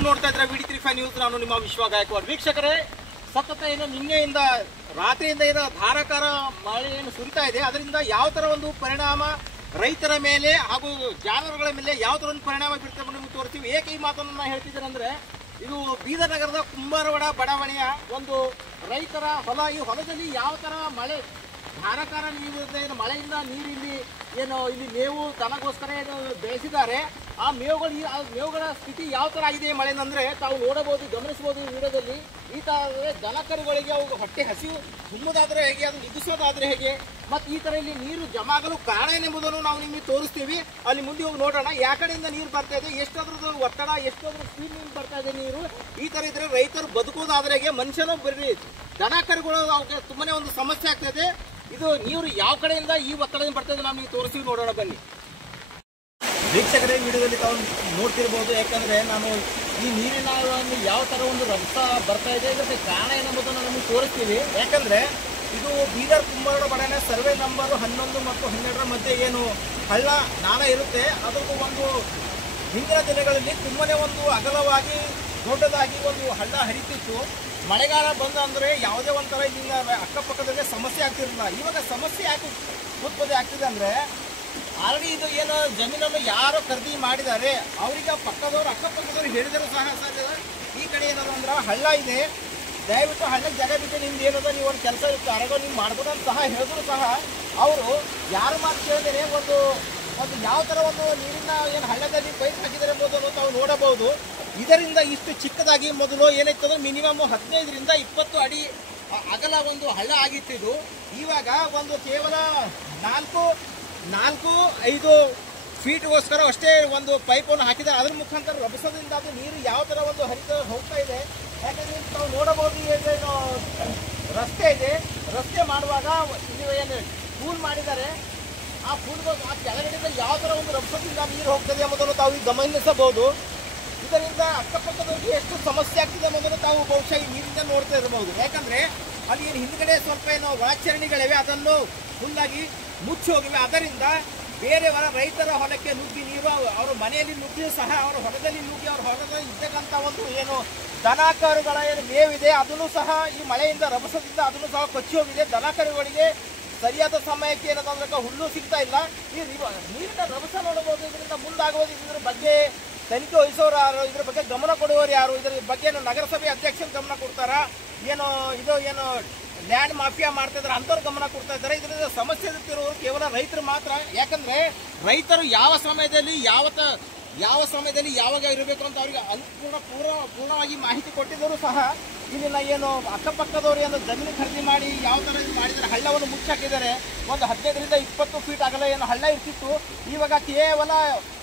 ನೀವು ನೋಡ್ತಾ ಇದ್ರೆ VD35 ನ್ಯೂಸ್. ನಾನು ನಿಮ್ಮ ವಿಶ್ವ ಗಾಯಕ್ವಾಡ್. ವೀಕ್ಷಕರೇ, ಸತತ ಏನು ನಿನ್ನೆಯಿಂದ ರಾತ್ರಿಯಿಂದ ಏನು ಧಾರಾಕಾರ ಮಳೆ ಏನು ಸುರಿತಾ ಇದೆ, ಅದರಿಂದ ಯಾವ ತರ ಒಂದು ಪರಿಣಾಮ ರೈತರ ಮೇಲೆ ಹಾಗೂ ಜಾನುವಾರುಗಳ ಮೇಲೆ ಯಾವ ತರ ಒಂದು ಪರಿಣಾಮ ಬೀರ್ತದೆ ನಿಮ್ಗೆ ತೋರಿಸ್ತೀವಿ. ಏಕೆ ಈ ಮಾತನ್ನು ನಾನು ಹೇಳ್ತಿದ್ದೇನೆ ಅಂದ್ರೆ, ಇದು ಬೀದರ್ ನಗರದ ಕುಂಬಾರವಾಡ ಬಡಾವಣೆಯ ಒಂದು ರೈತರ ಹೊಲ. ಈ ಹೊಲದಲ್ಲಿ ಯಾವ ತರ ಮಳೆ ಧಾರಾಕಾರ ನೀರು ಮಳೆಯಿಂದ ನೀರು ಇಲ್ಲಿ ಮೇವು ದನಗೋಸ್ಕರ ಏನು ಬೆಳೆಸಿದ್ದಾರೆ, ಆ ಮೇವುಗಳ ಸ್ಥಿತಿ ಯಾವ ತರ ಆಗಿದೆ ಮಳೆನಂದ್ರೆ ತಾವು ನೋಡಬಹುದು, ಗಮನಿಸಬಹುದು. ಈ ವಿಡಿಯೋದಲ್ಲಿ ಈ ತರ ದನಕರುಗಳಿಗೆ ಅವು ಹೊಟ್ಟೆ ಹಸಿವು ತುಂಬುದಾದ್ರೆ ಹೇಗೆ, ಅದು ನಿಗಿಸೋದಾದ್ರೆ ಹೇಗೆ, ಮತ್ತು ಈ ತರ ಇಲ್ಲಿ ನೀರು ಜಮಾ ಆಗಲು ಕಾರಣ ಏನೆಂಬುದನ್ನು ನಾವು ನಿಮಗೆ ತೋರಿಸ್ತೀವಿ. ಅಲ್ಲಿ ಮುಂದೆ ಹೋಗಿ ನೋಡೋಣ ಯಾವ ಕಡೆಯಿಂದ ನೀರು ಬರ್ತಾ ಇದೆ, ಎಷ್ಟಾದ್ರದ್ದು ಒತ್ತಡ, ಎಷ್ಟಾದ್ರೂ ಸ್ಪೀಡ್ ನೀರು ಬರ್ತಾ ಇದೆ ನೀರು. ಈ ತರ ಇದ್ರೆ ರೈತರು ಬದುಕೋದಾದ್ರೆ ಹೇಗೆ, ಮನುಷ್ಯನೂ ಬರ್ರಿ ದನಕರುಗಳು ಅವಕ್ಕೆ ತುಂಬಾನೇ ಒಂದು ಸಮಸ್ಯೆ ಆಗ್ತದೆ. ಇದು ನೀರು ಯಾವ ಕಡೆಯಿಂದ ಈ ಒತ್ತಡದಿಂದ ಬರ್ತಾ ಇದೆ ನಾವು ನೀವು ತೋರಿಸ್ತೀವಿ, ನೋಡೋಣ ಬನ್ನಿ. ವೀಕ್ಷಕರೇ, ವಿಡಿಯೋದಲ್ಲಿ ತಾವು ನೋಡ್ತಿರ್ಬೋದು. ಯಾಕಂದ್ರೆ ನಾನು ಈ ನೀರಿನ ಯಾವ ತರ ಒಂದು ರಭಸ ಬರ್ತಾ ಇದೆ, ಇದಕ್ಕೆ ಕಾರಣ ಏನೆಂಬುದನ್ನು ನಮಗೆ ತೋರಿಸ್ತೀವಿ. ಯಾಕಂದ್ರೆ ಇದು ಬೀದರ್ ಕುಂಬಾರವಾಡ ಬಡಾವಣೆ ಸರ್ವೆ ನಂಬರ್ 11 ಮತ್ತು 12ರ ಮಧ್ಯೆ ಏನು ಹಳ್ಳ ನಾಲ ಇರುತ್ತೆ, ಅದಕ್ಕೂ ಒಂದು ಹಿಂದಿನ ದಿನಗಳಲ್ಲಿ ತುಂಬಾನೇ ಒಂದು ಅಗಲವಾಗಿ ದೊಡ್ಡದಾಗಿ ಒಂದು ಹಳ್ಳ ಹರಿತಿತ್ತು. ಮಳೆಗಾಲ ಬಂದ ಅಂದ್ರೆ ಯಾವುದೇ ಒಂಥರ ಇಲ್ಲಿನ ಅಕ್ಕಪಕ್ಕದಲ್ಲೇ ಸಮಸ್ಯೆ ಆಗ್ತಿರಲಿಲ್ಲ. ಇವಾಗ ಸಮಸ್ಯೆ ಯಾಕೆ ಉತ್ಪತ್ತಿ ಆಗ್ತಿದೆ ಅಂದ್ರೆ, ಆಲ್ರೆಡಿ ಇದು ಏನು ಜಮೀನನ್ನು ಯಾರು ಖರೀದಿ ಮಾಡಿದ್ದಾರೆ ಅವರಿಗೆ ಅಕ್ಕಪಕ್ಕದವ್ರು ಹೇಳಿದರೂ ಸಹ ಈ ಕಡೆ ಏನದು ಅಂದ್ರೆ ಹಳ್ಳ ಇದೆ, ದಯವಿಟ್ಟು ಹಳ್ಳಕ್ಕೆ ಜಾಗ ಬಿಟ್ಟು ನಿಮ್ದು ಏನದ ನೀವು ಒಂದು ಕೆಲಸ ಇರುತ್ತೆ ಅರಗೋ ನೀವು ಮಾಡ್ಬೋದು ಅಂತ ಸಹ ಹೇಳಿದ್ರು ಸಹ ಅವರು ಯಾರು ಮಾತು ಕೇಳಿದರೆ ಒಂದು ಯಾವ ಥರ ಒಂದು ನೀರಿನ ಏನು ಹಳ್ಳದಲ್ಲಿ ಪೈಪ್ ಹಾಕಿದ್ದಾರೆ ಎಂಬುದನ್ನು ತಾವು ನೋಡಬಹುದು. ಇದರಿಂದ ಇಷ್ಟು ಚಿಕ್ಕದಾಗಿ ಮೊದಲು ಏನಾಯ್ತಂದ್ರೆ ಮಿನಿಮಮ್ 15ರಿಂದ 20 ಅಡಿ ಅಗಲ ಒಂದು ಹಳ್ಳ ಆಗಿತ್ತು. ಇವಾಗ ಒಂದು ಕೇವಲ 4-5 ಫೀಟ್ಗೋಸ್ಕರ ಅಷ್ಟೇ ಒಂದು ಪೈಪನ್ನು ಹಾಕಿದ್ದಾರೆ. ಅದ್ರ ಮುಖಾಂತರ ರಭಸದಿಂದ ಅದು ನೀರು ಯಾವ ಥರ ಒಂದು ಹರಿತ ಹೋಗ್ತಾ ಇದೆ. ಯಾಕಂದ್ರೆ ತಾವು ನೋಡಬಹುದು, ಏನು ರಸ್ತೆ ಇದೆ, ರಸ್ತೆ ಮಾಡುವಾಗ ಇಲ್ಲಿ ಏನು ಪೂಲ್ ಮಾಡಿದ್ದಾರೆ, ಆ ಕೆಳಗಡೆಯಿಂದ ಯಾವ ಥರ ಒಂದು ರಭಸದಿಂದ ನೀರು ಹೋಗ್ತದೆ ಎಂಬುದನ್ನು ತಾವು ಗಮನಿಸಬಹುದು. ಇದರಿಂದ ಅಕ್ಕಪಕ್ಕದವರಿಗೆ ಎಷ್ಟು ಸಮಸ್ಯೆ ಆಗ್ತಿದೆ ಎಂಬುದನ್ನು ತಾವು ಬಹುಶಃ ಈ ನೀರಿಂದ ನೋಡ್ತಾ ಇರಬಹುದು. ಯಾಕಂದ್ರೆ ಅಲ್ಲಿ ಏನು ಹಿಂದ್ಗಡೆ ಸ್ವಲ್ಪ ಏನು ಒಳಚರಂಡಿಗಳಿವೆ, ಅದನ್ನು ಫುಲ್ಲಾಗಿ ಮುಚ್ಚಿ ಹೋಗಿವೆ. ಅದರಿಂದ ಬೇರೆಯವರ ರೈತರ ಹೊಲಕ್ಕೆ ನುಗ್ಗಿ ನೀರು ಅವರ ಮನೆಯಲ್ಲಿ ನುಗ್ಗಿಯೂ ಸಹ ಅವರ ಹೊಲದಲ್ಲಿ ನುಗ್ಗಿ ಅವರ ಹೊಲದಲ್ಲಿ ಇದ್ದಕ್ಕಂಥ ಒಂದು ಏನು ದನಕರುಗಳ ಏನು ಮೇವಿದೆ ಅದನ್ನು ಸಹ ಈ ಮಳೆಯಿಂದ ರಭಸದಿಂದ ಅದನ್ನು ಸಹ ಕೊಚ್ಚಿ ಹೋಗಿದೆ. ದನಕರುಗಳಿಗೆ ಸರಿಯಾದ ಸಮಯಕ್ಕೆ ಏನಂದ್ರೆ ಹುಲ್ಲು ಸಿಗ್ತಾ ಇಲ್ಲ. ಈ ನೀರಿನ ರಭಸ ನೋಡಬಹುದು. ಇದರಿಂದ ಮುಂದಾಗುವುದು, ಇದರ ಬಗ್ಗೆ ತನಿಖೆ ವಹಿಸೋರು ಯಾರು, ಇದ್ರ ಬಗ್ಗೆ ಗಮನ ಕೊಡುವವರು ಯಾರು, ಇದರ ಬಗ್ಗೆ ನಗರಸಭೆ ಅಧ್ಯಕ್ಷರು ಗಮನ ಕೊಡ್ತಾರಾ, ಏನು ಲ್ಯಾಂಡ್ ಮಾಫಿಯಾ ಮಾಡ್ತಾ ಇದ್ದಾರೆ ಅಂಥವ್ರು ಗಮನ ಕೊಡ್ತಾ ಇದ್ದಾರೆ. ಇದರಿಂದ ಸಮಸ್ಯೆ ಇರುತ್ತಿರೋರು ಕೇವಲ ರೈತರು ಮಾತ್ರ. ಯಾಕಂದ್ರೆ ರೈತರು ಯಾವ ಸಮಯದಲ್ಲಿ ಯಾವಾಗ ಇರಬೇಕು ಅಂತ ಅವರಿಗೆ ಪೂರ್ಣವಾಗಿ ಮಾಹಿತಿ ಕೊಟ್ಟಿದ್ದರೂ ಸಹ ಇಲ್ಲಿನ ಏನು ಅಕ್ಕಪಕ್ಕದವರು ಏನು ಜಮೀನು ಖರೀದಿ ಮಾಡಿ ಯಾವ ಥರ ಮಾಡಿದರೆ ಹಳ್ಳವನ್ನು ಮುಚ್ಚಾಕಿದ್ದಾರೆ. ಒಂದು 15ರಿಂದ 20 ಫೀಟ್ ಅಗಲ ಏನು ಹಳ್ಳ ಇರ್ತಿತ್ತು, ಇವಾಗ ಕೇವಲ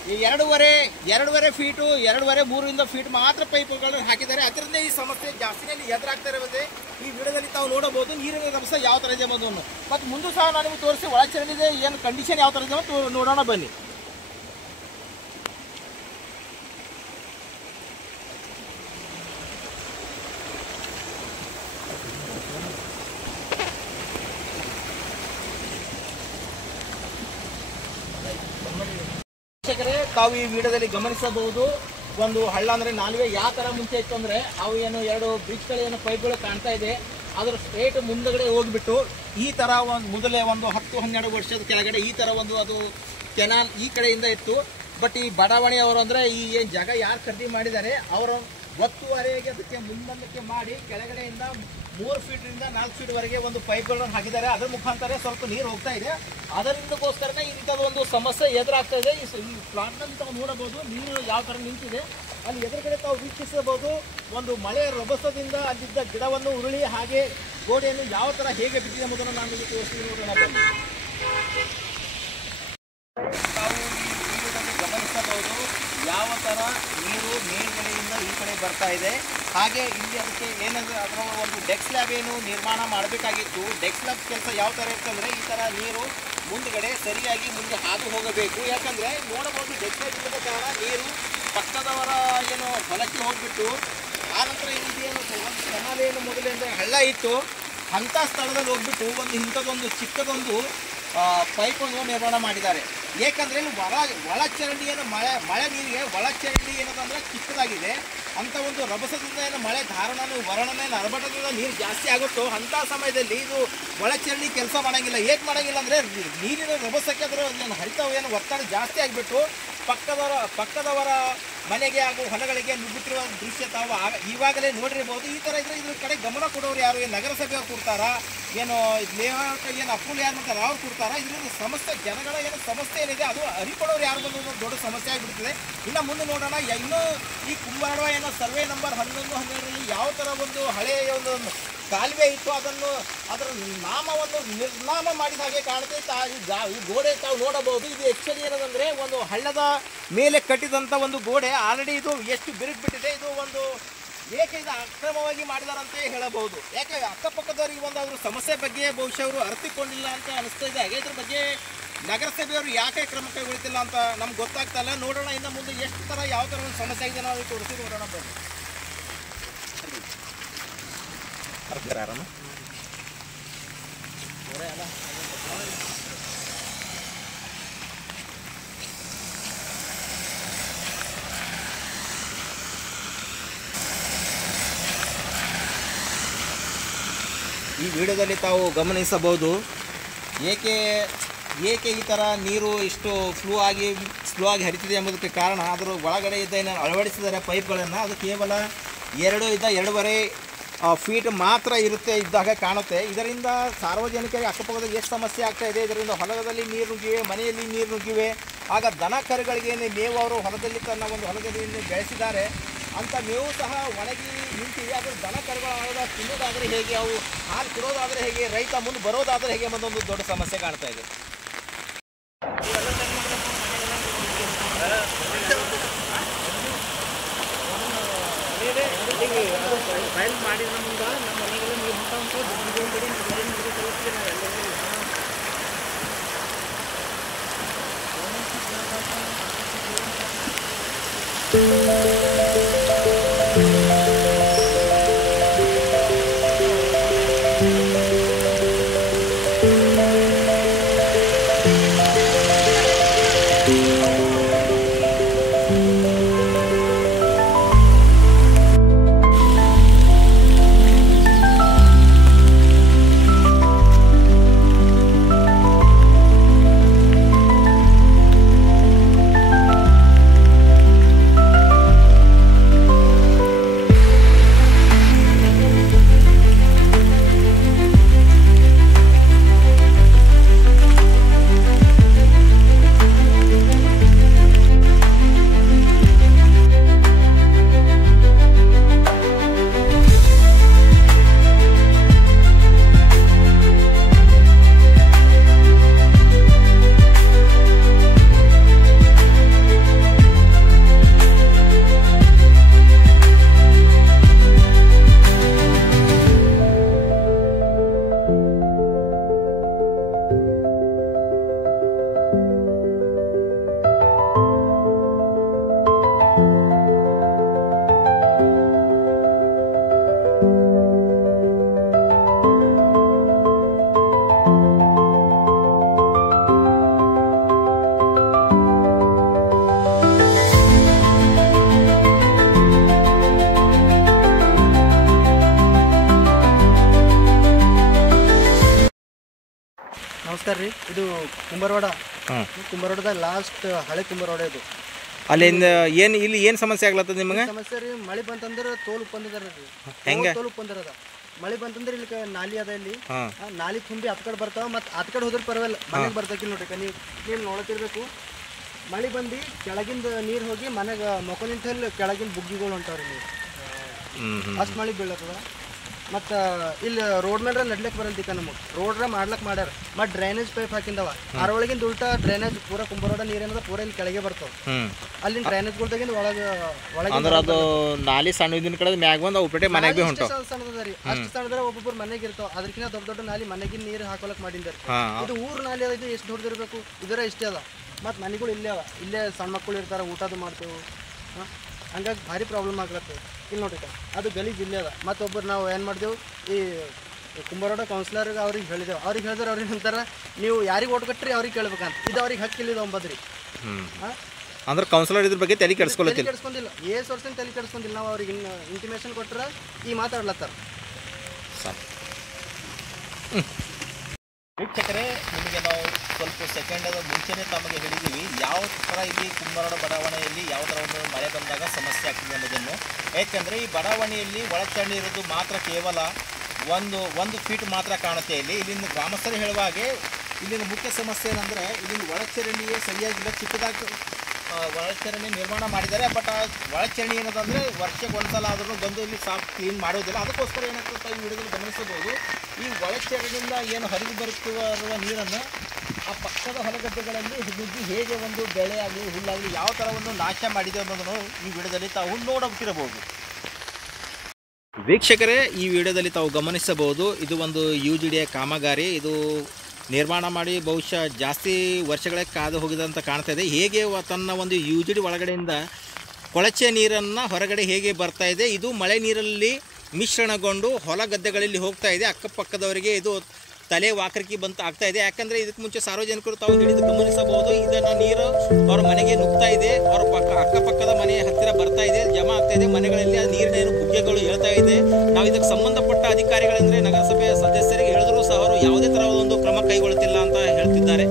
2.5 ಫೀಟು 2.5-3 ಫೀಟ್ ಮಾತ್ರ ಪೈಪ್ಗಳನ್ನು ಹಾಕಿದ್ದಾರೆ. ಅದರಿಂದ ಈ ಸಮಸ್ಯೆ ಜಾಸ್ತಿಯಲ್ಲಿ ಎದುರಾಗ್ತಾ ಇರೋದೇ ಈ ವಿಡಿಯೋದಲ್ಲಿ ತಾವು ನೋಡಬಹುದು. ನೀರಿನ ರಭಸ ಯಾವ ಥರ ಇದೆ ಎಂಬುದನ್ನು ಮತ್ತು ಮುಂದೆ ಸಹ ನಾನು ನಿಮಗೆ ತೋರಿಸಿ ಒಳಚರಂಡಿದೆ ಏನು ಕಂಡೀಷನ್ ಯಾವ ಥರ ಇದೆ ಅಂತ ನೋಡೋಣ ಬನ್ನಿ. ತಾವು ಈ ವಿಡಿಯೋದಲ್ಲಿ ಗಮನಿಸಬಹುದು, ಒಂದು ಹಳ್ಳ ಅಂದ್ರೆ ನಾಲ್ವೇ ಯಾವ ತರ ಮುಂಚೆ ಇತ್ತು ಅಂದ್ರೆ ಅವು ಏನು 2 ಬ್ರಿಡ್ಜ್ಗಳೇನು ಪೈಪ್ಗಳು ಕಾಣ್ತಾ ಇದೆ, ಅದರ ಸ್ಟ್ರೇಟ್ ಮುಂದಗಡೆ ಹೋಗ್ಬಿಟ್ಟು ಈ ತರ ಒಂದು ಮೊದಲೇ ಒಂದು 10-12 ವರ್ಷದ ಕೆಳಗಡೆ ಈ ತರ ಒಂದು ಅದು ಕೆನಾಲ್ ಈ ಕಡೆಯಿಂದ ಇತ್ತು. ಬಟ್ ಈ ಬಡಾವಣೆಯವರು ಅಂದ್ರೆ ಈ ಏನು ಜಾಗ ಯಾರು ಖರೀದಿ ಮಾಡಿದ್ದಾರೆ ಅವರ ಒತ್ತುವರೆಗೆ ಅದಕ್ಕೆ ಮುಂದಕ್ಕೆ ಮಾಡಿ ಕೆಳಗಡೆಯಿಂದ 3 ಫೀಟ್ರಿಂದ 4 ಫೀಟ್ವರೆಗೆ ಒಂದು ಪೈಪ್ಗಳನ್ನು ಹಾಕಿದ್ದಾರೆ. ಅದರ ಮುಖಾಂತರ ಸ್ವಲ್ಪ ನೀರು ಹೋಗ್ತಾ ಇದೆ. ಅದರಿಂದಗೋಸ್ಕರ ಇಂಥದ್ದು ಒಂದು ಸಮಸ್ಯೆ ಎದುರಾಗ್ತಾ ಇದೆ. ಈ ಪ್ಲಾಟ್ನಲ್ಲಿ ತಾವು ನೋಡಬಹುದು ನೀರು ಯಾವ ಥರ ನಿಂತಿದೆ. ಅಲ್ಲಿ ಎದುರುಗಡೆ ತಾವು ವೀಕ್ಷಿಸಬಹುದು, ಒಂದು ಮಳೆ ರಭಸದಿಂದ ಅಲ್ಲಿದ್ದ ಗಿಡವನ್ನು ಉರುಳಿ ಹಾಗೆ ಗೋಡೆಯನ್ನು ಯಾವ ಥರ ಹೇಗೆ ಬಿದ್ದಿದೆ ಎಂಬುದನ್ನು ನಾನು ನಿಮಗೆ ತೋರಿಸ್ತೀನಿ, ನೋಡೋಣ ಬನ್ನಿ. ತಾವು ಈ ವಿಡಿಯೋದಲ್ಲಿ ಗಮನಿಸಬಹುದು ಯಾವ ಥರ ನೀರು ಮೇಲ್ಗಡೆಯಿಂದ ಈ ಕಡೆ ಬರ್ತಾ ಇದೆ. ಹಾಗೆ ಇಲ್ಲಿ ಅದಕ್ಕೆ ಏನಾದರೂ ಅದರ ಒಂದು ಡೆಕ್ ಸ್ಲ್ಯಾಬ್ ಏನು ನಿರ್ಮಾಣ ಮಾಡಬೇಕಾಗಿತ್ತು. ಡೆಕ್ ಸ್ಲ್ಯಾಬ್ ಕೆಲಸ ಯಾವ ಥರ ಇರ್ತಂದರೆ ಈ ಥರ ನೀರು ಮುಂದ್ಗಡೆ ಸರಿಯಾಗಿ ಮುಂದೆ ಹಾದು ಹೋಗಬೇಕು. ಯಾಕಂದರೆ ನೋಡಬಹುದು ಡೆಕ್ ಸ್ಲ್ಯಾಬ್ ಇಲ್ಲದ ಕಾರಣ ನೀರು ಪಕ್ಕದವರ ಏನು ಹೊಲಕ್ಕೆ ಹೋಗಿಬಿಟ್ಟು ಆನಂತರ ಇದೇನು ಒಂದು ಕೆನಾಲೇನು ಮೊದಲಿಂದ ಹಳ್ಳ ಇತ್ತು ಅಂಥ ಸ್ಥಳದಲ್ಲಿ ಹೋಗ್ಬಿಟ್ಟು ಒಂದು ಇಂಥದ್ದೊಂದು ಚಿಕ್ಕದೊಂದು ಪೈಪನ್ನು ನಿರ್ಮಾಣ ಮಾಡಿದ್ದಾರೆ. ಏಕೆಂದರೆ ಇಲ್ಲಿ ಒಳಚರಂಡಿ ಏನು ಮಳೆ ನೀರಿಗೆ ಒಳಚರಂಡಿ ಏನಂತಂದರೆ ಚಿಕ್ಕದಾಗಿದೆ. ಅಂತ ಒಂದು ರಭಸದಿಂದ ಏನು ಮಳೆ ಧಾರಣನೂ ವರ್ಣನೆ ನರಬಟದಿಂದ ನೀರು ಜಾಸ್ತಿ ಆಗುತ್ತೋ ಅಂಥ ಸಮಯದಲ್ಲಿ ಇದು ಒಳಚರಂಡಿ ಕೆಲಸ ಮಾಡೋಂಗಿಲ್ಲ. ಏಕೆ ಮಾಡೋಂಗಿಲ್ಲ ಅಂದರೆ ನೀರಿನ ರಭಸಕ್ಕೆ ಅದರ ಹರಿತ ಏನು ಒತ್ತಡ ಜಾಸ್ತಿ ಆಗಿಬಿಟ್ಟು ಪಕ್ಕದವರ ಮನೆಗೆ ಹಾಗೂ ಹೊಲಗಳಿಗೆ ನುಗ್ಗುತ್ತಿರುವ ದೃಶ್ಯ ತಾವು ಈವಾಗಲೇ ನೋಡಿರ್ಬೋದು. ಈ ಥರ ಇದ್ರ ಕಡೆ ಗಮನ ಕೊಡೋರು ಯಾರು? ಏನು ನಗರಸಭೆಯವ್ರು ಕೊಡ್ತಾರಾ, ಏನು ಲೇಔಟ್ ಏನು ಅಪ್ರೂವಲ್ ಯಾರು ಮಾಡ್ತಾರೆ ಅವ್ರು ಕೊಡ್ತಾರಾ? ಇದರಿಂದ ಸಮಸ್ಯೆ ಜನಗಳ ಏನು ಸಮಸ್ಯೆ ಏನಿದೆ ಅದು ಅರಿಕೊಡೋರು ಯಾರು ಬಂದು ದೊಡ್ಡ ಸಮಸ್ಯೆ ಆಗಿಬಿಡ್ತದೆ. ಇನ್ನು ಮುಂದೆ ನೋಡೋಣ. ಇನ್ನೂ ಈ ಕುಂಬಾರವ ಏನೋ ಸರ್ವೆ ನಂಬರ್ 11-12ರಲ್ಲಿ ಯಾವ ಥರ ಒಂದು ಹಳೆಯ ಒಂದು ಕಾಲುವೆ ಇತ್ತು ಅದರ ನಾಮವನ್ನು ನಿರ್ನಾಮ ಮಾಡಿದ ಹಾಗೆ ಕಾಣುತ್ತೆ. ಈ ಗೋಡೆ ತಾವು ನೋಡಬಹುದು. ಇದು ಆ್ಯಕ್ಚುಲಿ ಏನದಂದರೆ ಒಂದು ಹಳ್ಳದ ಮೇಲೆ ಕಟ್ಟಿದಂಥ ಒಂದು ಗೋಡೆ. ಆಲ್ರೆಡಿ ಇದು ಎಷ್ಟು ಬಿರುಗ್ಬಿಟ್ಟಿದೆ. ಇದು ಒಂದು ಏಕೆ ಇದು ಅಕ್ರಮವಾಗಿ ಮಾಡಿದಾರಂತೆ ಹೇಳಬಹುದು. ಯಾಕೆ ಅಕ್ಕಪಕ್ಕದವರಿಗೆ ಒಂದು ಅವ್ರ ಸಮಸ್ಯೆ ಬಗ್ಗೆ ಬಹುಶಃ ಅವರು ಅರ್ಥಿಕೊಂಡಿಲ್ಲ ಅಂತ ಅನಿಸ್ತಾ ಇದೆ. ಹಾಗೆ ಇದ್ರ ಬಗ್ಗೆ ನಗರಸಭೆಯವರು ಯಾಕೆ ಕ್ರಮ ಕೈಗೊಳ್ತಿಲ್ಲ ಅಂತ ನಮ್ಗೆ ಗೊತ್ತಾಗ್ತಾ ಇಲ್ಲ. ನೋಡೋಣ ಇನ್ನು ಮುಂದೆ ಎಷ್ಟು ಥರ ಯಾವ ಥರ ಒಂದು ಸಮಸ್ಯೆ ಆಗಿದೆ ನಾವು ಅದಕ್ಕೆ ತೋರಿಸಿ ನೋಡೋಣ ಬನ್ನಿ. ಈ ವಿಡಿಯೋದಲ್ಲಿ ತಾವು ಗಮನಿಸಬಹುದು ಏಕೆ ಈ ಥರ ನೀರು ಇಷ್ಟು ಸ್ಲೋ ಆಗಿ ಹರಿತಿದೆ ಎಂಬುದಕ್ಕೆ ಕಾರಣ ಅದರ ಒಳಗಡೆ ಇದ್ದ ಏನು ಅಳವಡಿಸಿದ್ದಾರೆ ಪೈಪ್ಗಳನ್ನು. ಅದು ಕೇವಲ 2-2.5 ಫೀಟ್ ಮಾತ್ರ ಇದ್ದಾಗ ಕಾಣುತ್ತೆ. ಇದರಿಂದ ಸಾರ್ವಜನಿಕರಿಗೆ ಅಕ್ಕಪಕ್ಕದಲ್ಲಿ ಎಷ್ಟು ಸಮಸ್ಯೆ ಆಗ್ತಾ ಇದೆ. ಇದರಿಂದ ಹೊಲದಲ್ಲಿ ನೀರು ನುಗ್ಗಿವೆ, ಮನೆಯಲ್ಲಿ ನೀರು ನುಗ್ಗಿವೆ. ಆಗ ದನ ಕರುಗಳಿಗೆ ಮೇವು ಅವರು ಹೊಲದಲ್ಲಿ ಹೊಲದಲ್ಲಿ ಬೆಳೆಸಿದ್ದಾರೆ ಅಂತ ಮೇವು ಸಹ ಒಣಗಿ ನಿಂತಿವೆ. ಅದು ದನ ಕರುಗಳ ತಿನ್ನೋದಾದರೆ ಹೇಗೆ, ಅವು ಹಾಲು ಕೊಡೋದಾದರೆ ಹೇಗೆ, ರೈತ ಮುಂದೆ ಬರೋದಾದರೆ ಹೇಗೆ ಅನ್ನೋದೊಂದು ದೊಡ್ಡ ಸಮಸ್ಯೆ ಕಾಣ್ತಾ ಇದೆ. ಫೈಲ್ ಮಾಡಿದ ಮುಂದೆ ನಮ್ಮ ಮನೆಗೆಲ್ಲ ನೀವು ನಮಸ್ಕಾರ ರೀ. ಇದು ಕುಂಬಾರವಾಡ ಲಾಸ್ಟ್ ಹಳೆ ಕುಂಬಾರವಾಡ. ಇದು ಅಲ್ಲಿಂದ ಇಲ್ಲಿ ಏನು ಸಮಸ್ಯೆ ಆಗ್ಲತ್ತದ ನಿಮಗೆ? ಸಮಸ್ಯೆ ರೀ, ಮಳೆ ಬಂತಂದ್ರೆ ತೋಲ್ ಉಪ್ಪಂದಿದಾರ ರೀ. ತೋಲ್ ಉಪ್ಪಂದಿರದ ಮಳೆ ಬಂತಂದ್ರೆ ಇಲ್ಲಿ ನಾಲಿ ಅದ. ಇಲ್ಲಿ ನಾಲಿ ತುಂಬಿ ಹತ್ ಕಡೆ ಬರ್ತಾವ. ಮತ್ತು ಹತ್ ಕಡೆ ಹೋದ್ರೆ ಪರವಾಗಿಲ್ಲ, ಮನೆಗೆ ಬರ್ತಾಕಿಲ್ಲ ನೋಡ್ರಿ. ನೀವು ನೋಡತಿರ್ಬೇಕು. ಮಳೆ ಬಂದು ಕೆಳಗಿಂದ ನೀರು ಹೋಗಿ ಮನೆಗೆ ಮೊಕ ನಿಂತಲ್ಲಿ ಕೆಳಗಿನ ಬುಗ್ಗಿಗಳು ಹೊಂಟಾವ್ರಿ ನೀರು. ಅಷ್ಟು ಮಳೆ ಬೀಳತ್ತದ. ಮತ್ತು ಇಲ್ಲಿ ರೋಡ್ ಮೇಲೆ ನಡ್ಲಿಕ್ಕೆ ಬರಲ್ತಿಕ್ಕ ನಮಗೆ. ರೋಡ್ರ ಮಾಡ್ಲಕ್ಕೆ ಮಾಡ್ಯಾರ. ಮತ್ತು ಡ್ರೈನೇಜ್ ಪೈಪ್ ಹಾಕಿಂದವ. ಅದ್ರೊಳಗಿಂದ ಉಲ್ಟಾ ಡ್ರೈನೇಜ್ ಪೂರ ಕುಂಬಾರವಾಡ ನೀರೇನದ ಪೂರ ಇಲ್ಲಿ ಕೆಳಗೆ ಬರ್ತಾವ. ಅಲ್ಲಿನ ಡ್ರೈನೇಜ್ಗಳ್ದಾಗಿಂದ ಒಳಗೆ ಅದು ನಾಲಿ ಸಣ್ಣ ಕಡೆ ಮ್ಯಾಗ ಬಂದು ಉಪಟೆ ಮನೆಗೆ ಹೊಂಟಾವ. ಸಣ್ಣದ ರೀ. ಅಷ್ಟು ಸಣ್ಣದ್ರೆ ಒಬ್ಬೊಬ್ಬರು ಮನೆಗೆ ಇರ್ತಾವ. ಅದಕ್ಕಿಂತ ದೊಡ್ಡ ನಾಲಿ ಮನೆಗಿನ ನೀರು ಹಾಕೋಲಕ್ಕೆ ಮಾಡಿದ್ದಾರೆ. ಇದು ಊರು ನಾಲಿ ಅದ. ಇದು ಎಷ್ಟು ದೊಡ್ಡದಿರ್ಬೇಕು. ಇದರ ಇಷ್ಟೇ ಅದ. ಮತ್ತು ಮನೆಗಳು ಇಲ್ಲೇ ಅವ. ಇಲ್ಲೇ ಸಣ್ಣ ಮಕ್ಕಳು ಇರ್ತಾರೆ, ಊಟದು ಮಾಡ್ತೇವೆ. ಹಂಗಾಗಿ ಭಾರಿ ಪ್ರಾಬ್ಲಮ್ ಆಗ್ಲತ್ತೆ. ಇಲ್ಲಿ ನೋಡ್ರಿ ಅದು ಗಲೀಜ್ ಇಲ್ಲೇ ಅದ. ಮತ್ತೊಬ್ಬರು ನಾವು ಏನು ಮಾಡಿದೆವು, ಈ ಕುಂಬಾರವಾಡ ಕೌನ್ಸಿಲರ್ಗೆ ಅವ್ರಿಗೆ ಹೇಳಿದೆವು. ಅವ್ರಿಗೆ ಹೇಳಿದ್ರೆ ಅವ್ರಿಗೆ ಅಂತಾರೆ, ನೀವು ಯಾರಿಗೆ ಓಟ್ ಕಟ್ಟ್ರಿ ಅವ್ರಿಗೆ ಕೇಳ್ಬೇಕಂತ. ಇದು ಅವ್ರಿಗೆ ಹಕ್ಕಿಲ್ಲಿದೆ ಅಂಬದ್ರಿ. ಅಂದ್ರೆ ಕೌನ್ಸಿಲರ್ ಇದ್ರ ಬಗ್ಗೆ ತಲೆ ಕೆಡಿಸ್ಕೊಳ್ಳುತ್ತಿಲ್ಲ. ಏಸ್ ವರ್ಷ ತಲೆ ಕೆಡಿಸ್ಕೊಂಡಿಲ್ಲ. ನಾವು ಅವ್ರಿಗೆ ಇಂಟಿಮೇಷನ್ ಕೊಟ್ಟರೆ ಈ ಮಾತಾಡ್ಲತ್ತಾರ. ವೀಕ್ಷಕರೇ, ನಿಮಗೆ ನಾವು ಸ್ವಲ್ಪ ಸೆಕೆಂಡದ ಮುಂಚೆನೇ ತಮಗೆ ಹೇಳಿದ್ದೀವಿ ಯಾವ ಥರ ಇಲ್ಲಿ ಕುಂಬಾರಡ ಬಡಾವಣೆಯಲ್ಲಿ ಯಾವ ಥರ ಒಂದು ಮಳೆ ಬಂದಾಗ ಸಮಸ್ಯೆ ಆಗ್ತದೆ ಅನ್ನೋದನ್ನು. ಏಕೆಂದರೆ ಈ ಬಡಾವಣೆಯಲ್ಲಿ ಒಳಚರಂಡಿ ಇರೋದು ಮಾತ್ರ ಕೇವಲ ಒಂದು ಫೀಟ್ ಮಾತ್ರ ಕಾಣುತ್ತೆ. ಇಲ್ಲಿಂದ ಗ್ರಾಮಸ್ಥರು ಹೇಳುವ ಹಾಗೆ ಇಲ್ಲಿನ ಮುಖ್ಯ ಸಮಸ್ಯೆ ಏನಂದರೆ ಇಲ್ಲಿನ ಒಳಚರಂಡಿಯೇ ಸರಿಯಾಗಿಲ್ಲ. ಚಿಕ್ಕದಾಗಿ ಒಳಚರಂಡಿ ನಿರ್ಮಾಣ ಮಾಡಿದ್ದಾರೆ. ಬಟ್ ಆ ಒಳಚರಂಡಿ ಏನದಂದರೆ ವರ್ಷಕ್ಕೆ ಒಂದ್ಸಲ ಆದ್ರೂ ಬಂದು ಇಲ್ಲಿ ಸಾಫ್ ಕ್ಲೀನ್ ಮಾಡೋದಿಲ್ಲ. ಅದಕ್ಕೋಸ್ಕರ ಏನಾಗ್ತದೆ ಈ ವಿಡಿಯೋದಲ್ಲಿ ಗಮನಿಸಬಹುದು, ಈ ಒಳಚರಂಡಿಯಿಂದ ಏನು ಹರಿದು ಬರುತ್ತಿರುವ ನೀರನ್ನು ಆ ಪಕ್ಕದ ಹೊಲಗದ್ದೆಗಳಲ್ಲಿ ನುಗ್ಗಿ ಹೇಗೆ ಒಂದು ಬೆಳೆ ಆಗಲಿ ಹುಲ್ಲಾಗಲಿ ಯಾವ ಥರ ಒಂದು ನಾಶ ಮಾಡಿದೆ ಅನ್ನೋದನ್ನು ಈ ವಿಡಿಯೋದಲ್ಲಿ ತಾವು ನೋಡುತ್ತಿರಬಹುದು. ವೀಕ್ಷಕರೇ, ಈ ವಿಡಿಯೋದಲ್ಲಿ ತಾವು ಗಮನಿಸಬಹುದು, ಇದು ಒಂದು UGDA ಕಾಮಗಾರಿ. ಇದು ನಿರ್ಮಾಣ ಮಾಡಿ ಬಹುಶಃ ಜಾಸ್ತಿ ವರ್ಷಗಳೇ ಕಾದು ಹೋಗಿದಂತ ಕಾಣ್ತಾ ಇದೆ. ಹೇಗೆ ತನ್ನ ಒಂದು UGD ಒಳಗಡೆಯಿಂದ ಕೊಳಚೆ ನೀರನ್ನು ಹೊರಗಡೆ ಹೇಗೆ ಬರ್ತಾ ಇದೆ, ಇದು ಮಳೆ ನೀರಲ್ಲಿ ಮಿಶ್ರಣಗೊಂಡು ಹೊಲ ಗದ್ದೆಗಳಲ್ಲಿ ಹೋಗ್ತಾ ಇದೆ. ಅಕ್ಕಪಕ್ಕದವರಿಗೆ ಇದು ತಲೆ ವಾಕರಿಕೆ ಬಂತ ಆಗ್ತಾ ಇದೆ. ಯಾಕಂದರೆ ಇದಕ್ಕೆ ಮುಂಚೆ ಸಾರ್ವಜನಿಕರು ತಾವು ಹಿಡಿದು ಗಮನಿಸಬಹುದು, ಇದನ್ನು ನೀರು ಅವ್ರ ಮನೆಗೆ ನುಗ್ತಾ ಇದೆ, ಅವ್ರ ಅಕ್ಕಪಕ್ಕದ ಮನೆ ಹತ್ತಿರ ಬರ್ತಾ ಇದೆ, ಜಮಾ ಆಗ್ತಾ ಇದೆ. ಮನೆಗಳಲ್ಲಿ ಆ ನೀರಿನ ಬುಗ್ಗೆಗಳು ಹೇಳ್ತಾ ಇದೆ. ನಾವು ಇದಕ್ಕೆ ಸಂಬಂಧಪಟ್ಟ ಅಧಿಕಾರಿಗಳಂದರೆ ನಗರಸಭೆಯ ಸದಸ್ಯರಿಗೆ ಹೇಳಿದ್ರು ಸಹ ಅವರು ಯಾವುದೇ ಥರದ ಒಂದು ಕ್ರಮ ಕೈಗೊಳ್ಳುತ್ತಿಲ್ಲ ಅಂತ ಹೇಳ್ತಿದ್ದಾರೆ.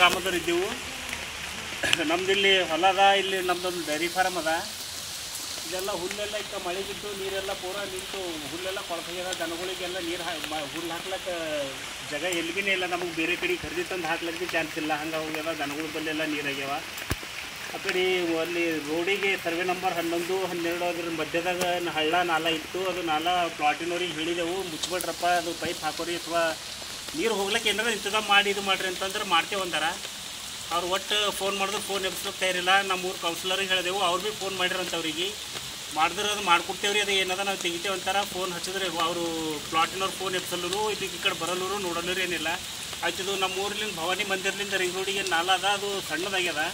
ಗ್ರಾಮದವರಿದ್ದೆವು. ನಮ್ದು ಇಲ್ಲಿ ಹೊಲದ, ಇಲ್ಲಿ ನಮ್ದೊಂದು ಡೈರಿ ಫಾರ್ಮ್ ಅದ. ಇದೆಲ್ಲ ಹುಲ್ಲೆಲ್ಲ ಇಕ್ಕ ಮಳೆ ಬಿದ್ದು ನೀರೆಲ್ಲ ಪೂರ ನಿಂತು ಹುಲ್ಲೆಲ್ಲ ಕೊಳಕೋಗ್ಯದ. ದನಗಳಿಗೆಲ್ಲ ನೀರು ಹುಲ್ಲು ಹಾಕ್ಲಕ್ಕೆ ಜಾಗ ಎಲ್ಲಿ ಭೀ ಇಲ್ಲ. ನಮಗೆ ಬೇರೆ ಕಡೆ ಖರೀದಿ ತಂದು ಹಾಕ್ಲಿಕ್ಕೆ ಚಾನ್ಸ್ ಇಲ್ಲ. ಹಂಗೆ ಹೋಗ್ಯದ. ದನಗಳ ಬಲ್ಲೆಲ್ಲ ನೀರಾಗ್ಯಾವ. ಆ ಕಡೆ ಅಲ್ಲಿ ರೋಡಿಗೆ ಸರ್ವೆ ನಂಬರ್ 11, 12 ಅದ್ರ ಮಧ್ಯದಾಗ ಹಳ್ಳ ನಾಲ ಇತ್ತು. ಅದು ನಾಲ ಪ್ಲಾಟಿನವ್ರಿಗೆ ಹೇಳಿದೆವು, ಮುಚ್ಚಿಬಿಡ್ರಪ್ಪ, ಅದು ಪೈಪ್ ಹಾಕೋರಿ ಅಥವಾ ನೀರು ಹೋಗ್ಲಿಕ್ಕೆ ಏನಾರ ಇಂತಜಾಮ್ ಮಾಡಿ ಇದು ಮಾಡಿರಿ ಅಂತಂದ್ರೆ ಮಾಡ್ತೇವೆ ಅಂದಾರ. ಅವ್ರು ಒಟ್ಟು ಫೋನ್ ಮಾಡಿದ್ರು ಫೋನ್ ಎಬ್ಸ್ಲಿಕ್ಕೆ ತಯಾರಿಲ್ಲ. ನಮ್ಮ ಊರು ಕೌನ್ಸಿಲರಿಗೆ ಹೇಳಿದೆವು, ಅವ್ರು ಭೀ ಫೋನ್ ಮಾಡಿರಂತವ್ರಿಗೆ. ಮಾಡಿದ್ರೆ ಅದು ಮಾಡ್ಕೊಡ್ತೇವ್ರಿ, ಅದು ಏನದ ನಾವು ತೆಗಿತೇವೆ ಅಂತಾರೆ. ಫೋನ್ ಹಚ್ಚಿದ್ರೆ ಅವರು ಪ್ಲಾಟಿನವ್ರು ಫೋನ್ ಎಬ್ಸಲ್ಲರು, ಇದಕ್ಕೆ ಈ ಕಡೆ ಬರಲ್ಲರು, ನೋಡಲ್ಲರು ಏನಿಲ್ಲ. ಆಯ್ತಿದು ನಮ್ಮ ಊರ್ಲಿಂದ ಭವಾನಿ ಮಂದಿರ್ಲಿಂದ ರಿಂಗ್ ರೋಡಿಗೆ ನಾಲ ಅದ, ಅದು ಸಣ್ಣದಾಗ್ಯದ.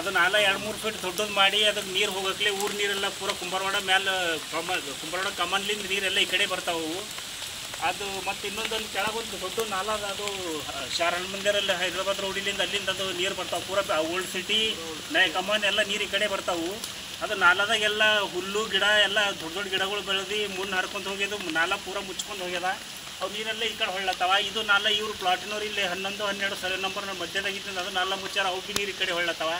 ಅದು ನಾಲ 2-3 ಫೀಟ್ ದೊಡ್ಡದು ಮಾಡಿ ಅದಕ್ಕೆ ನೀರು ಹೋಗಕ್ಲೆ ಊರು ನೀರೆಲ್ಲ ಪೂರ ಕುಂಬಾರವಾಡ ಮೇಲೆ ಕುಂಬಾರವಾಡ ಕಮನ್ಲಿಂದ ನೀರೆಲ್ಲ ಈ ಕಡೆ ಬರ್ತಾವು. ಅದು ಮತ್ತು ಇನ್ನೊಂದಲ್ಲಿ ಕೆಳಗೊಂದು ದೊಡ್ಡ ನಾಲ ಅದ, ಅದು ಶಾರಣ ಮಂದಿರಲ್ಲಿ ಹೈದ್ರಾಬಾದ್ ರೋಡಿಲಿಂದ ಅಲ್ಲಿಂದ ಅದು ನೀರು ಬರ್ತಾವೆ. ಪೂರ ಓಲ್ಡ್ ಸಿಟಿ ಕಮಾನ್ ಎಲ್ಲ ನೀರು ಈ ಕಡೆ ಬರ್ತಾವು. ಅದು ನಾಲದಾಗೆಲ್ಲ ಹುಲ್ಲು ಗಿಡ ಎಲ್ಲ ದೊಡ್ಡ ದೊಡ್ಡ ಗಿಡಗಳು ಬೆಳೆದು ಮುನ್ನ ಹರ್ಕೊಂಡು ಹೋಗ್ಯದು. ನಾಲ ಪೂರ ಮುಚ್ಕೊಂಡು ಹೋಗ್ಯದ. ಅವು ನೀರೆಲ್ಲ ಈ ಕಡೆ ಹೊಳ್ಳತ್ತಾವ. ಇದು ನಾಲ ಇವರು ಪ್ಲಾಟಿನವ್ರು ಇಲ್ಲಿ 11, 12 ಸರ್ವೆ ನಂಬರ್ ಮಧ್ಯದಾಗಿತ್ತು. ಅದು ನಾಲ ಮುಚ್ಚಾರ, ಅವು ಭೀ ನೀರು ಈ ಕಡೆ ಹೊಳ್ಳತ್ತಾವ.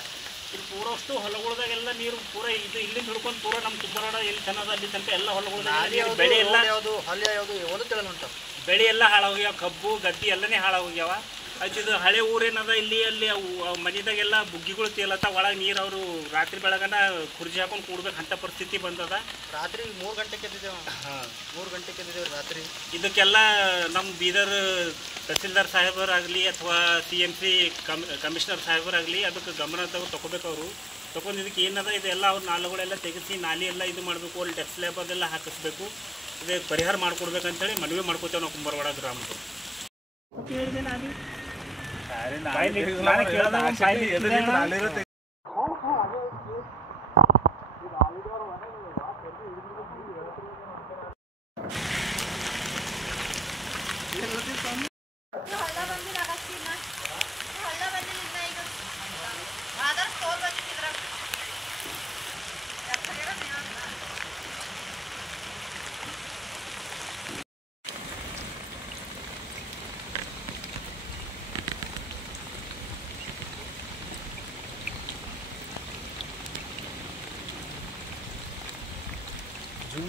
ಇಲ್ಲಿ ಪೂರಷ್ಟು ಹೊಲಗಳದಾಗೆಲ್ಲ ನೀರು ಪೂರ ಇದು ಇಲ್ಲಿಂದ ಹಿಡ್ಕೊಂಡು ಪೂರ ನಮ್ಮ ತುಬ್ಬರಾಡ ಎಲ್ಲಿ ಚೆನ್ನದ ಅಲ್ಲಿ ತನಕ ಎಲ್ಲ ಹೊಲಗಳದಾಗ ಬೆಳೆ ಎಲ್ಲ ಬೆಳೆ ಎಲ್ಲ ಹಾಳಾಗ್ಯಾವ. ಕಬ್ಬು ಗದ್ದಿ ಎಲ್ಲನೇ ಹಾಳಾಗ್ಯಾವ. ಇದು ಹಳೆ ಊರೇನದ ಇಲ್ಲಿ ಅಲ್ಲಿ ಮನೆದಾಗೆಲ್ಲ ಬುಗ್ಗಿಗಳು ತೇಲತ್ತ. ಒಳಗೆ ನೀರು ಅವರು ರಾತ್ರಿ ಬೆಳಗನ ಕುರ್ಜಿ ಹಾಕೊಂಡು ಕೂಡ್ಬೇಕು ಅಂತ ಪರಿಸ್ಥಿತಿ ಬಂದದ. ರಾತ್ರಿ 3 ಗಂಟೆಗೆ ಎದ್ದಿದ್ದೇವೆ. 3 ಗಂಟೆಗೆ ಎದ್ದಿದ್ದೇವೆ ರಾತ್ರಿ. ಇದಕ್ಕೆಲ್ಲ ನಮ್ಮ ಬೀದರ್ ತಹಸೀಲ್ದಾರ್ ಸಾಹೇಬರಾಗಲಿ ಅಥವಾ CMC ಕಮಿಷನರ್ ಸಾಹೇಬರಾಗಲಿ ಅದಕ್ಕೆ ಗಮನ ತಗೋಬೇಕು. ಅವರು ತಗೊಂಡು ಇದಕ್ಕೆ ಏನದ ಇದೆಲ್ಲ ಅವ್ರ ನಾಲೆಗಳೆಲ್ಲ ತೆಗೆಸಿ ನಾಲಿ ಎಲ್ಲ ಇದು ಮಾಡಬೇಕು. ಅಲ್ಲಿ ಡೆಪ್ ಸ್ಲ್ಯಾಬ್ ಅದೆಲ್ಲ ಹಾಕಿಸ್ಬೇಕು. ಇದೇ ಪರಿಹಾರ ಮಾಡಿಕೊಡ್ಬೇಕಂತೇಳಿ ಮನವಿ ಮಾಡ್ಕೋತೇವೆ ನಾವು ಕುಂಬಾರವಾಡ ಗ್ರಾಮದ್ದು.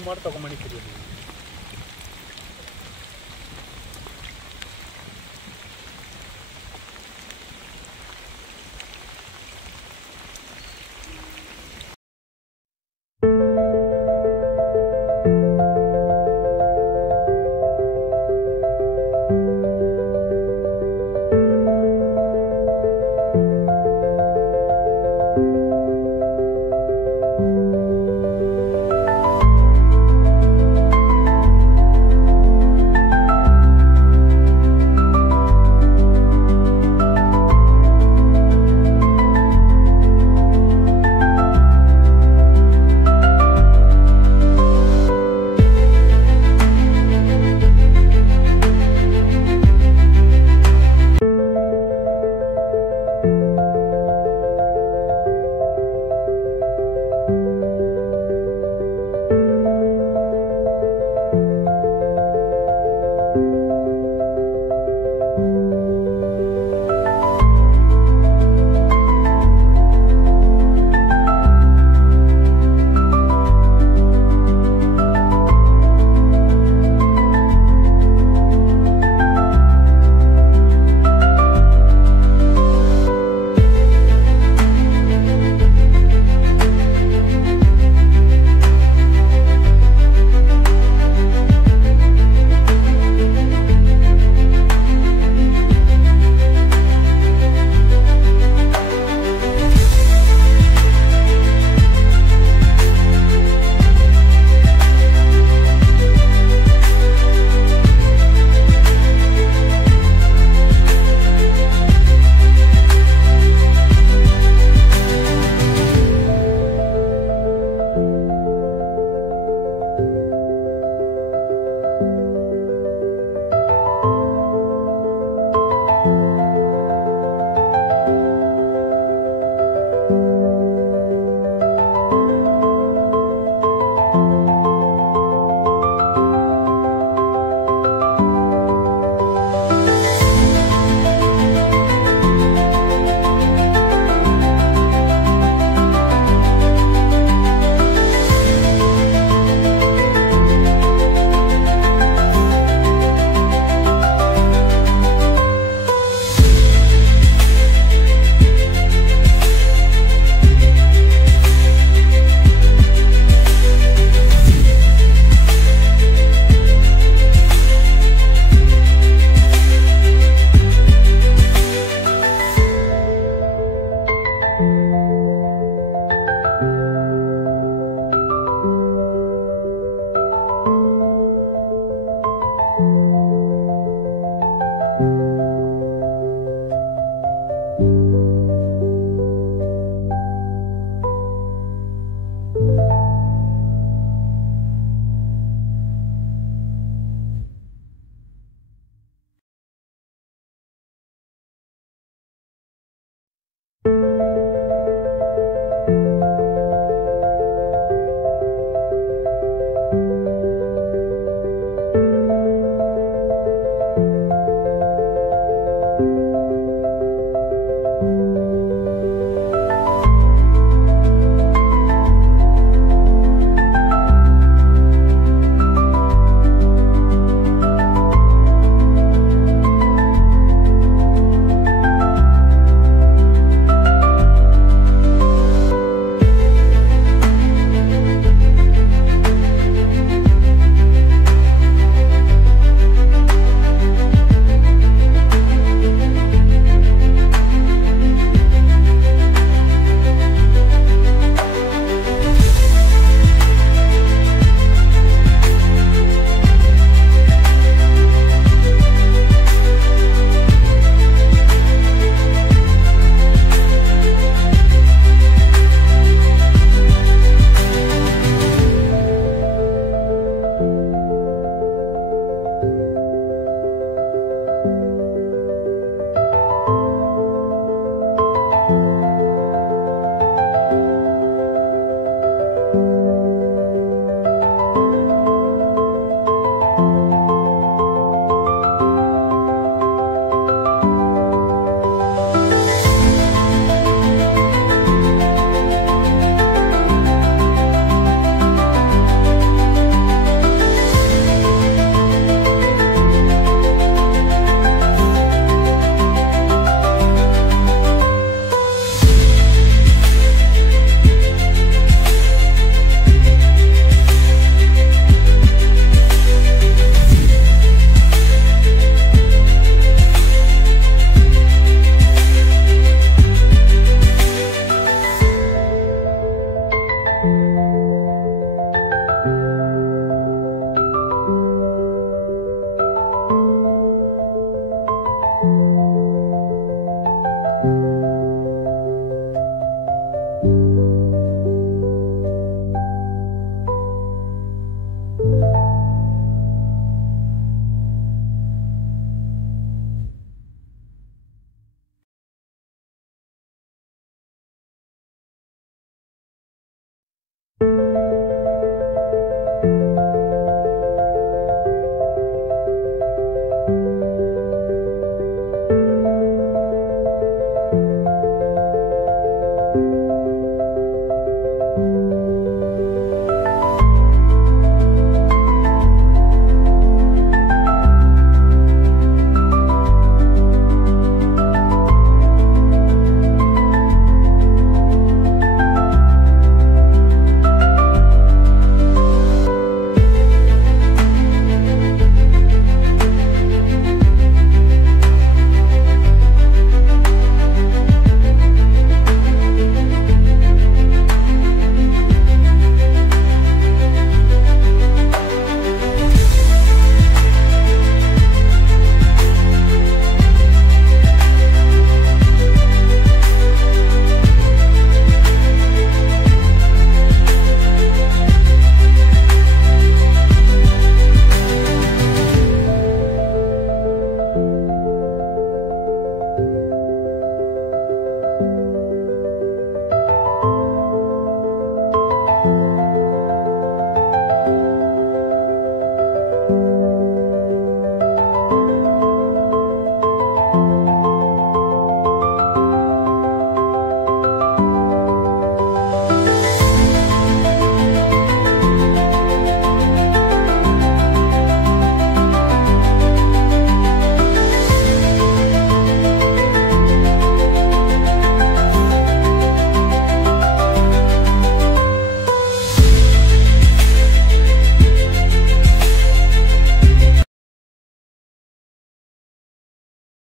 ಮಾಡಿ ತೊಗೊಂಬಂದಿದ್ದೀರಿ